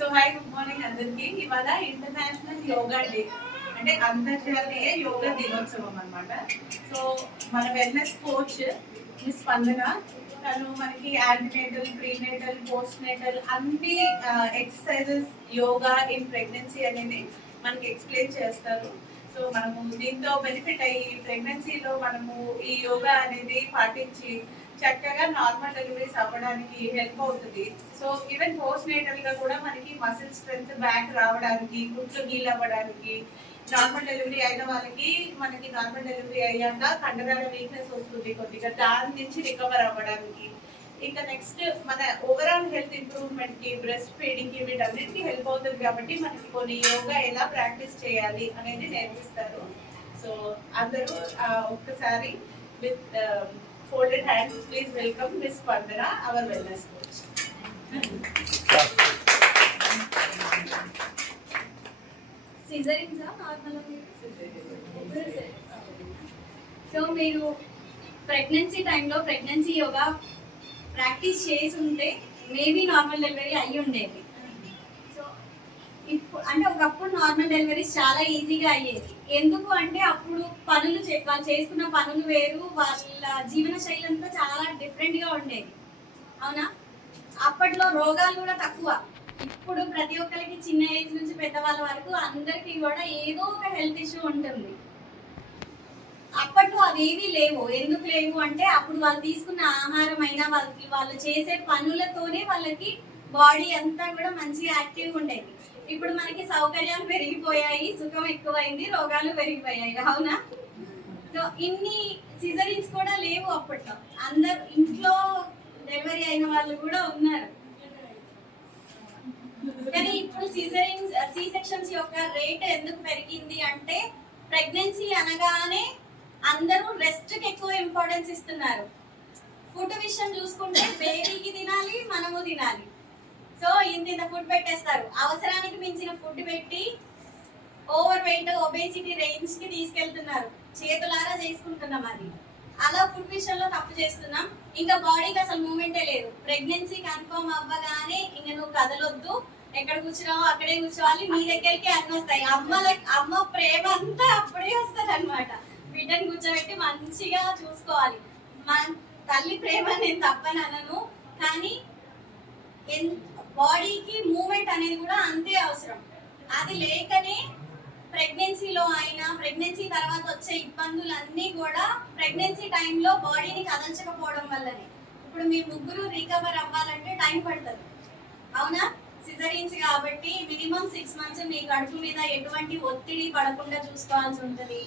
So high good morning అందరికి. ఇవాళ international yoga day అంటే అంతర్జాతీయ యోగా దినోత్సవం అన్నమాట. సో మన వెల్నెస్ కోచ్ మిస్ స్పందన తను మనకి యాంటీనేటల్ ప్రీనేటల్ పోస్ట్ నేటల్ అన్ని ఎక్సర్సైజెస్ యోగా ఇన్ ప్రెగ్నెన్సీ అనేది మనకి ఎక్స్ప్లెయిన్ చేస్తారు. సో మనము దీంతో బెనిఫిట్ అయ్యి ప్రెగ్నెన్సీలో మనము ఈ యోగా అనేది పాటించి చక్కగా నార్మల్ డెలివరీస్ అవ్వడానికి హెల్ప్ అవుతుంది. సో ఈవెన్ పోస్ట్ నేటల్గా కూడా మనకి మసిల్ స్ట్రెంత్ బ్యాక్ రావడానికి గుట్లు గీల్ అవ్వడానికి నార్మల్ డెలివరీ అయిన వాళ్ళకి మనకి నార్మల్ డెలివరీ అయ్యాక కండరాల వీక్నెస్ వస్తుంది కొద్దిగా. దాని నుంచి రికవర్ అవ్వడానికి. ఇంకా నెక్స్ట్ మన ఓవరాల్ హెల్త్ ఇంప్రూవ్మెంట్కి బ్రెస్ట్ ఫీడింగ్కి వీటన్నిటికీ హెల్ప్ అవుతుంది కాబట్టి మనకి కొన్ని యోగా ఎలా ప్రాక్టీస్ చేయాలి అనేది నేర్పిస్తారు. సో అందరూ ఒక్కసారి with folded hands. Please welcome miss Spandana our wellness coach. So మీరు ప్రెగ్నెన్సీ టైంలో ప్రెగ్నెన్సీ యోగా ప్రాక్టీస్ చేసి ఉంటే మేబీ నార్మల్ డెలివరీ అయ్యి ఉండేది ఇప్పుడు అంటే ఒకప్పుడు నార్మల్ డెలివరీస్ చాలా ఈజీగా అయ్యేది ఎందుకు అంటే అప్పుడు పనులు వాళ్ళు చేసుకున్న పనులు వేరు వాళ్ళ జీవన శైలి అంతా చాలా డిఫరెంట్గా ఉండేది. అవునా? అప్పట్లో రోగాలు కూడా తక్కువ. ఇప్పుడు ప్రతి ఒక్కరికి చిన్న ఏజ్ నుంచి పెద్దవాళ్ళ వరకు అందరికీ కూడా ఏదో ఒక హెల్త్ ఇష్యూ ఉంటుంది. అప్పట్లో అవేవి లేవు. ఎందుకు లేవు అంటే అప్పుడు వాళ్ళు తీసుకున్న ఆహారం అయినా వాళ్ళకి వాళ్ళు చేసే పనులతోనే వాళ్ళకి బాడీ అంతా కూడా మంచిగా యాక్టివ్గా ఉండేది. ఇప్పుడు మనకి సౌకర్యాలు పెరిగిపోయాయి సుఖం ఎక్కువైంది రోగాలు పెరిగిపోయాయి అవునా? సో ఇన్ని సిజరీన్స్ కూడా లేవు అప్పట్లో. అందరు ఇంట్లో డెలివరీ అయిన వాళ్ళు కూడా ఉన్నారు. కానీ ఇప్పుడు సిజరీన్స్ సి సెక్షన్స్ యొక్క రేట్ ఎందుకు పెరిగింది అంటే ప్రెగ్నెన్సీ అనగానే అందరూ రెస్ట్కి ఎక్కువ ఇంపార్టెన్స్ ఇస్తున్నారు. ఫుడ్ విషయం చూసుకుంటే బేబీకి తినాలి మనము తినాలి. సో ఇంత ఇంత ఫుడ్ పెట్టేస్తారు. అవసరానికి మించిన ఫుడ్ పెట్టి ఓవర్ వెయిట్ ఒబేసిటీ రేంజ్కి తీసుకెళ్తున్నారు. చేతులారా చేసుకుంటున్నాం అది. అలా ఫుడ్ విషయంలో తప్పు చేస్తున్నాం. ఇంకా బాడీకి అసలు మూమెంటే లేదు. ప్రెగ్నెన్సీ కన్ఫర్మ్ అవ్వగానే ఇంకా నువ్వు కదలొద్దు. ఎక్కడ కూర్చున్నావో అక్కడే కూర్చోవాలి. మీ దగ్గరికి అన్ని వస్తాయి. అమ్మల అమ్మ ప్రేమ అంతా అప్పుడే వస్తుంది అనమాట బిడ్డని కూర్చోబెట్టి మంచిగా చూసుకోవాలి. మన తల్లి ప్రేమ నేను తప్పని అనను కానీ బాడీకి మూమెంట్ అనేది కూడా అంతే అవసరం. అది లేకనే ప్రెగ్నెన్సీలో అయినా ప్రెగ్నెన్సీ తర్వాత వచ్చే ఇబ్బందులు అన్నీ కూడా ప్రెగ్నెన్సీ టైంలో బాడీని కదల్చకపోవడం వల్లనే. ఇప్పుడు మీ ముగ్గురు రికవర్ అవ్వాలంటే టైం పడుతుంది. అవునా? సిజరీన్స్ కాబట్టి మినిమం సిక్స్ మంత్స్ మీ కడుపు మీద ఎటువంటి ఒత్తిడి పడకుండా చూసుకోవాల్సి ఉంటుంది.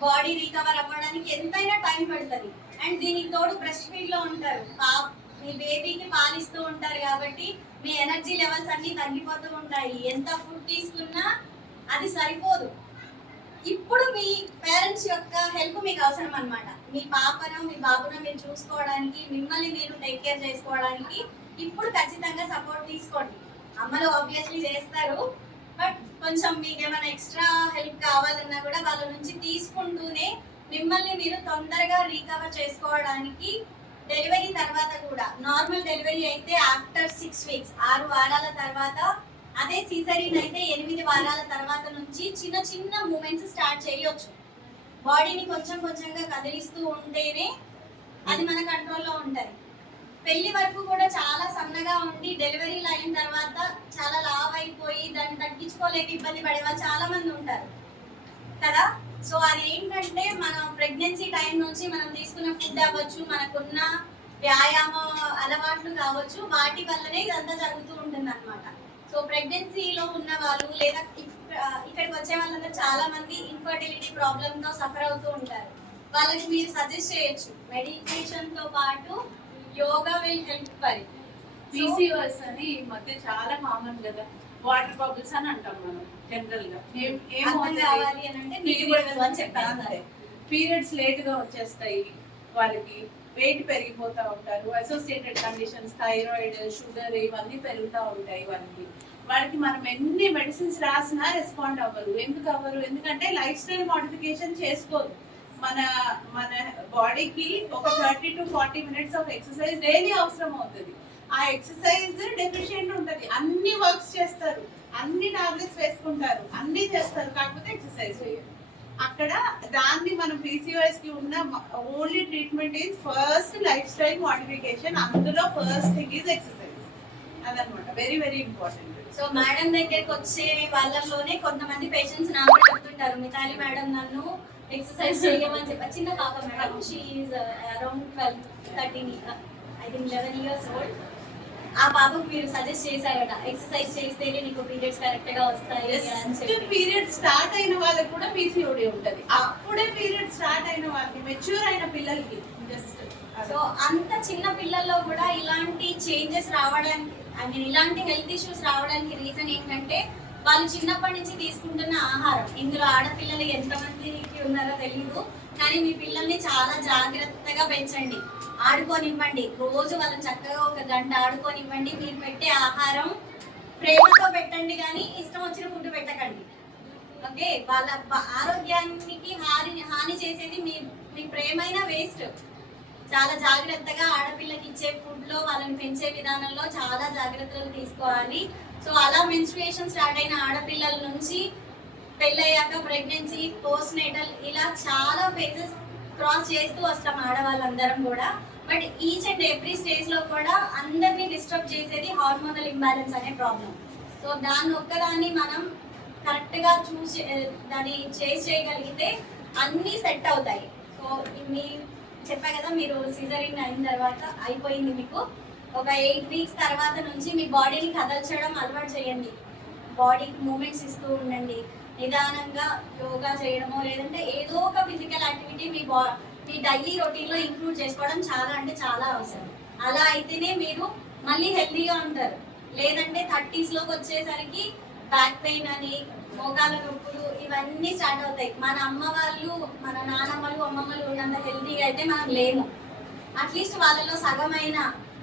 బాడీ రికవర్ అవ్వడానికి ఎంతైనా టైం పడుతుంది. అండ్ దీనికి తోడు బ్రెస్ట్ ఫీడ్లో ఉంటారు. పా- మీ బేబీకి పాలిస్తూ ఉంటారు కాబట్టి మీ ఎనర్జీ లెవెల్స్ అన్ని తగ్గిపోతూ ఉంటాయి. ఎంత ఫుడ్ తీసుకున్నా అది సరిపోదు. ఇప్పుడు మీ పేరెంట్స్ యొక్క హెల్ప్ మీకు అవసరం అనమాట మీ పాపను మీ బాబును మీరు చూసుకోవడానికి మిమ్మల్ని మీరు టేక్ కేర్ చేసుకోవడానికి ఇప్పుడు ఖచ్చితంగా సపోర్ట్ తీసుకోండి. అమ్మలు ఆబ్వియస్లీ చేస్తారు. బట్ కొంచెం మీకు ఏమైనా ఎక్స్ట్రా హెల్ప్ కావాలన్నా కూడా వాళ్ళ నుంచి తీసుకుంటూనే మిమ్మల్ని మీరు తొందరగా రీకవర్ చేసుకోవడానికి డెలివరీ తర్వాత కూడా. నార్మల్ డెలివరీ అయితే ఆఫ్టర్ సిక్స్ వీక్స్ ఆరు వారాల తర్వాత అదే సీజరీన్ అయితే ఎనిమిది వారాల తర్వాత నుంచి చిన్న చిన్న మూమెంట్స్ స్టార్ట్ చేయొచ్చు. బాడీని కొంచెం కొంచెంగా కదిలిస్తూ ఉంటేనే అది మన కంట్రోల్లో ఉంటుంది. పెళ్ళి వరకు కూడా చాలా సన్నగా ఉండి డెలివరీలు అయిన తర్వాత చాలా లావ్ అయిపోయి దాన్ని తగ్గించుకోలేక ఇబ్బంది పడే వాళ్ళు చాలా మంది ఉంటారు. కదా? సో అది ఏంటంటే మనం ప్రెగ్నెన్సీ టైం నుంచి మనం తీసుకున్న ఫుడ్ అవ్వచ్చు మనకున్న వ్యాయామ అలవాట్లు కావచ్చు వాటి వల్లనే ఇదంతా జరుగుతూ ఉంటుంది అనమాట సో ప్రెగ్నెన్సీలో ఉన్న వాళ్ళు లేదా ఇక్కడికి వచ్చే వాళ్ళందరూ చాలా మంది ఇన్ఫర్టిలిటీ ప్రాబ్లంతో సఫర్ అవుతూ ఉంటారు. వాళ్ళకి మీరు సజెస్ట్ చేయొచ్చు. మెడిటేషన్తో పాటు yoga will help for PCOS అని ఈ మధ్య చాలా కామన్ కదా. వాటర్ బబుల్స్ అని అంటాం మనం జనరల్గా ఏం ఏం? కావాలి అని అంటే పీరియడ్స్ లేట్గా వచ్చేస్తాయి వాళ్ళకి. వెయిట్ పెరిగిపోతా ఉంటారు. అసోసియేటెడ్ కండిషన్స్ థైరాయిడ్ షుగర్ ఇవన్నీ పెరుగుతూ ఉంటాయి వాళ్ళకి. వాళ్ళకి మనం ఎన్ని మెడిసిన్స్ రాసినా రెస్పాండ్ అవ్వరు ఎందుకు అవ్వరు ఎందుకంటే లైఫ్ స్టైల్ మోడిఫికేషన్ చేసుకోరు మన మన బాడీకి ఒక thirty to forty minutes of exercise daily అవసరం అవుతుంది. ఆ ఎక్సర్సైజ్ డెఫిషియెంట్ ఉంటుంది. అన్ని వర్క్స్ చేస్తారు. అన్ని టాబ్లెట్స్ వేసుకుంటారు. అన్ని చేస్తారు. కాకపోతే ఎక్సర్సైజ్ చేయరు. అక్కడ దాన్ని మనం పీసీఓఎస్కి ఉన్న only treatment is first lifestyle modification అందులో ఫస్ట్ థింగ్ ఈజ్ ఎక్సర్సైజ్ అదనమాట very very important so madam దగ్గరికి వచ్చే వాళ్ళలోనే కొంతమంది పేషెంట్స్ నాకు చెప్తుంటారు మిథాలి మేడం నన్ను ఎక్సర్సైజ్ చేయమని చెప్పి చిన్న పాప madam she around twelve thirteen I think eleven years old ఆ పాపకు మీరు సజెస్ట్ చేశారట ఎక్సర్సైజ్ చేస్తేనే నీకు పీరియడ్స్ కరెక్ట్గా వస్తాయి అని జస్ట్ చెప్పి. పీరియడ్ స్టార్ట్ అయిన వాళ్ళకి కూడా పీసీఓడి ఉంటది. అప్పుడే పీరియడ్ స్టార్ట్ అయిన వాళ్ళకి మెచ్యూర్ అయిన పిల్లలకి జస్ట్ సో అంత చిన్న పిల్లల్లో కూడా ఇలాంటి చేంజెస్ రావడానికి ఐ మీన్ ఇలాంటి హెల్త్ ఇష్యూస్ రావడానికి రీజన్ ఏంటంటే వాళ్ళు చిన్నప్పటి నుంచి తీసుకుంటున్న ఆహారం. ఇందులో ఆడపిల్లలు ఎంతమందికి ఉన్నారో తెలియదు కానీ మీ పిల్లల్ని చాలా జాగ్రత్తగా పెంచండి. ఆడుకోనివ్వండి. రోజు వాళ్ళని చక్కగా ఒక గంట ఆడుకోనివ్వండి. మీరు పెట్టే ఆహారం ప్రేమతో పెట్టండి కానీ ఇష్టం వచ్చిన ఫుడ్ పెట్టకండి. ఓకే? వాళ్ళ ఆరోగ్యానికి హాని హాని చేసేది మీ మీ ప్రేమైన వేస్ట్ చాలా జాగ్రత్తగా ఆడపిల్లకి ఇచ్చే ఫుడ్లో వాళ్ళని పెంచే విధానంలో చాలా జాగ్రత్తలు తీసుకోవాలి. సో అలా మెన్స్ట్రుయేషన్ స్టార్ట్ అయిన ఆడపిల్లల నుంచి పెళ్ళయ్యాక ప్రెగ్నెన్సీ పోస్ట్ నేటల్ ఇలా చాలా ఫేజెస్ క్రాస్ చేస్తూ వస్తాం ఆడవాళ్ళందరం కూడా. బట్ ఈచ్ అండ్ ఎవ్రీ స్టేజ్లో కూడా అందరినీ డిస్టర్బ్ చేసేది హార్మోనల్ ఇంబ్యాలెన్స్ అనే ప్రాబ్లం సో దాన్ని ఒక్కదాన్ని మనం కరెక్ట్గా చూసి దాన్ని చేస్ చేయగలిగితే అన్నీ సెట్ అవుతాయి. సో మీ చెప్పా కదా మీరు సిజరింగ్ అయిన తర్వాత అయిపోయింది మీకు. ఒక ఎయిట్ వీక్స్ తర్వాత నుంచి మీ బాడీని కదల్చడం అలవాటు చేయండి. బాడీకి మూమెంట్స్ ఇస్తూ ఉండండి. నిదానంగా యోగా చేయడమో లేదంటే ఏదో ఒక ఫిజికల్ యాక్టివిటీ మీ బా మీ డైలీ రొటీన్లో ఇంక్లూడ్ చేసుకోవడం చాలా అంటే చాలా అవసరం. అలా అయితేనే మీరు మళ్ళీ హెల్తీగా ఉంటారు. లేదంటే థర్టీస్లోకి వచ్చేసరికి బ్యాక్ పెయిన్ అని మోకాల నొప్పులు ఇవన్నీ స్టార్ట్ అవుతాయి. మన అమ్మ వాళ్ళు మన నానమ్మలు అమ్మమ్మలు ఉన్నంత హెల్తీగా అయితే మనం లేము. అట్లీస్ట్ వాళ్ళలో సగమైన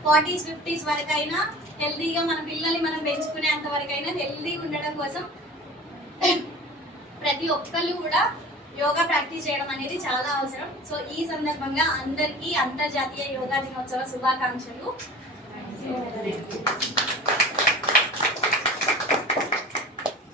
ఫార్టీస్ ఫిఫ్టీస్ వరకైనా హెల్తీగా మన పిల్లల్ని మనం పెంచుకునేంత వరకైనా హెల్తీగా ఉండడం కోసం ప్రతి ఒక్కళ్ళు కూడా యోగా ప్రాక్టీస్ చేయడం అనేది చాలా అవసరం సో ఈ సందర్భంగా అందరికీ అంతర్జాతీయ యోగా దినోత్సవ శుభాకాంక్షలు Thank you.